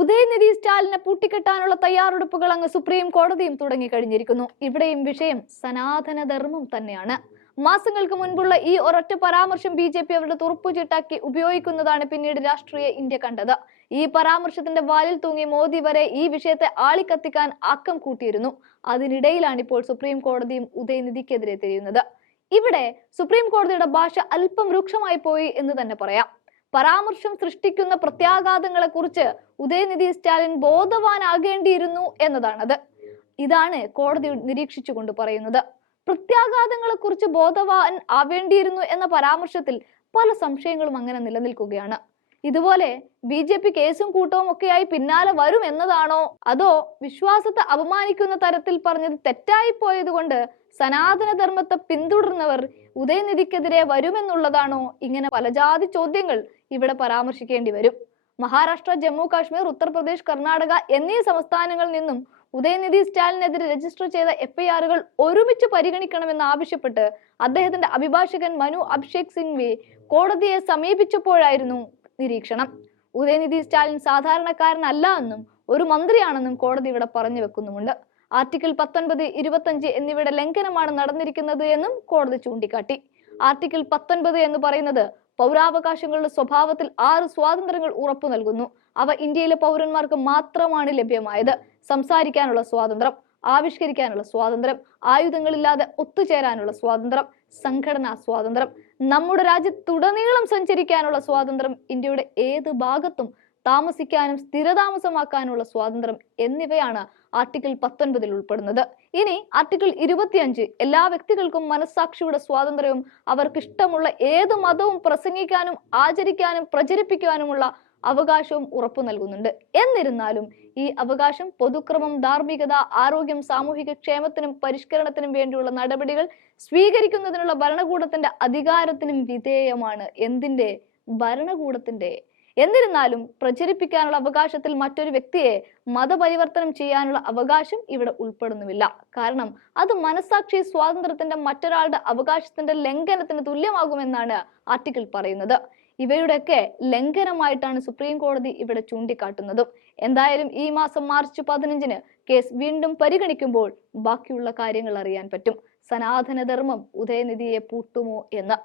ഉദയനിധി സ്റ്റാലിനെ പൂട്ടിക്കെട്ടാനുള്ള തയ്യാറെടുപ്പുകൾ അങ്ങ് സുപ്രീം കോടതിയും തുടങ്ങിക്കഴിഞ്ഞിരിക്കുന്നു. ഇവിടെയും വിഷയം സനാതന ധർമ്മം തന്നെയാണ്. മാസങ്ങൾക്ക് മുൻപുള്ള ഈ ഒരൊറ്റ പരാമർശം BJP അവരുടെ തുറപ്പുചീട്ടാക്കി ഉപയോഗിക്കുന്നതാണ് പിന്നീട് രാഷ്ട്രീയ ഇന്ത്യ കണ്ടത്. ഈ പരാമർശത്തിന്റെ വാലിൽ തൂങ്ങി മോദി വരെ ഈ വിഷയത്തെ ആളിക്കത്തിക്കാൻ ആക്കം കൂട്ടിയിരുന്നു. അതിനിടയിലാണ് ഇപ്പോൾ സുപ്രീം കോടതിയും ഉദയനിധിക്കെതിരെ തിരിയുന്നത്. ഇവിടെ സുപ്രീം കോടതിയുടെ ഭാഷ അല്പം രൂക്ഷമായി പോയി എന്ന് തന്നെ പറയാം. പരാമർശം സൃഷ്ടിക്കുന്ന പ്രത്യാഘാതങ്ങളെ കുറിച്ച് ഉദയനിധി സ്റ്റാലിൻ ബോധവാനാകേണ്ടിയിരുന്നു എന്നതാണത്. ഇതാണ് കോടതി നിരീക്ഷിച്ചുകൊണ്ട് പറയുന്നത്. പ്രത്യാഘാതങ്ങളെ കുറിച്ച് ബോധവാൻ ആവേണ്ടിയിരുന്നു എന്ന പരാമർശത്തിൽ പല സംശയങ്ങളും അങ്ങനെ നിലനിൽക്കുകയാണ്. ഇതുപോലെ BJP കേസും കൂട്ടവും ഒക്കെയായി പിന്നാലെ വരും എന്നതാണോ, അതോ വിശ്വാസത്തെ അപമാനിക്കുന്ന തരത്തിൽ പറഞ്ഞത് തെറ്റായി പോയത് കൊണ്ട് സനാതന ധർമ്മത്തെ പിന്തുടർന്നവർ ഉദയനിധിക്കെതിരെ വരുമെന്നുള്ളതാണോ? ഇങ്ങനെ പലജാതി ചോദ്യങ്ങൾ ഇവിടെ പരാമർശിക്കേണ്ടി വരും. മഹാരാഷ്ട്ര, ജമ്മു കാശ്മീർ, ഉത്തർപ്രദേശ്, കർണാടക എന്നീ സംസ്ഥാനങ്ങളിൽ നിന്നും ഉദയനിധി സ്റ്റാലിനെതിരെ രജിസ്റ്റർ ചെയ്ത FIRകൾ ഒരുമിച്ച് പരിഗണിക്കണമെന്ന് ആവശ്യപ്പെട്ട് അദ്ദേഹത്തിന്റെ അഭിഭാഷകൻ മനു അഭിഷേക് സിംഗ്വി കോടതിയെ സമീപിച്ചപ്പോഴായിരുന്നു നിരീക്ഷണം. ഉദയനിധി സ്റ്റാലിൻ സാധാരണക്കാരനല്ല എന്നും ഒരു മന്ത്രിയാണെന്നും കോടതി ഇവിടെ പറഞ്ഞു വെക്കുന്നുമുണ്ട്. ആർട്ടിക്കിൾ 19, 25 എന്നിവയുടെ ലംഘനമാണ് നടന്നിരിക്കുന്നത് എന്നും കോടതി ചൂണ്ടിക്കാട്ടി. ആർട്ടിക്കിൾ 19 എന്ന് പറയുന്നത് പൗരാവകാശങ്ങളുടെ സ്വഭാവത്തിൽ 6 സ്വാതന്ത്ര്യങ്ങൾ ഉറപ്പു നൽകുന്നു. അവ ഇന്ത്യയിലെ പൗരന്മാർക്ക് മാത്രമാണ് ലഭ്യമായത്. സംസാരിക്കാനുള്ള സ്വാതന്ത്ര്യം, ആവിഷ്കരിക്കാനുള്ള സ്വാതന്ത്ര്യം, ആയുധങ്ങളില്ലാതെ ഒത്തുചേരാനുള്ള സ്വാതന്ത്ര്യം, സംഘടനാ സ്വാതന്ത്ര്യം, നമ്മുടെ രാജ്യത്തുടനീളം സഞ്ചരിക്കാനുള്ള സ്വാതന്ത്ര്യം, ഇന്ത്യയുടെ ഏത് ഭാഗത്തും താമസിക്കാനും സ്ഥിരതാമസമാക്കാനുള്ള സ്വാതന്ത്ര്യം എന്നിവയാണ് ആർട്ടിക്കിൾ 19 ഉൾപ്പെടുന്നത്. ഇനി ആർട്ടിക്കിൾ 25 എല്ലാ വ്യക്തികൾക്കും മനസ്സാക്ഷിയുടെ സ്വാതന്ത്ര്യവും അവർക്ക് ഇഷ്ടമുള്ള ഏത് മതവും പ്രസംഗിക്കാനും ആചരിക്കാനും പ്രചരിപ്പിക്കാനുമുള്ള അവകാശവും ഉറപ്പു നൽകുന്നുണ്ട്. എന്നിരുന്നാലും ഈ അവകാശം പൊതുക്രമം, ധാർമ്മികത, ആരോഗ്യം, സാമൂഹിക ക്ഷേമത്തിനും പരിഷ്കരണത്തിനും വേണ്ടിയുള്ള നടപടികൾ സ്വീകരിക്കുന്നതിനുള്ള ഭരണകൂടത്തിന്റെ അധികാരത്തിനും വിധേയമാണ്. എന്തിന്റെ? ഭരണകൂടത്തിന്റെ. എന്നിരുന്നാലും പ്രചരിപ്പിക്കാനുള്ള അവകാശത്തിൽ മറ്റൊരു വ്യക്തിയെ മതപരിവർത്തനം ചെയ്യാനുള്ള അവകാശം ഇവിടെ ഉൾപ്പെടുന്നുമില്ല. കാരണം അത് മനസ്സാക്ഷി സ്വാതന്ത്ര്യത്തിന്റെ മറ്റൊരാളുടെ അവകാശത്തിന്റെ ലംഘനത്തിന് തുല്യമാകുമെന്നാണ് ആർട്ടിക്കിൾ പറയുന്നത്. ഇവയുടെയൊക്കെ ലംഘനമായിട്ടാണ് സുപ്രീം കോടതി ഇവിടെ ചൂണ്ടിക്കാട്ടുന്നതും. എന്തായാലും ഈ മാസം മാർച്ച് 15 കേസ് വീണ്ടും പരിഗണിക്കുമ്പോൾ ബാക്കിയുള്ള കാര്യങ്ങൾ അറിയാൻ പറ്റും. സനാതനധർമ്മം ഉദയനിധിയെ പൂട്ടുമോ എന്ന്.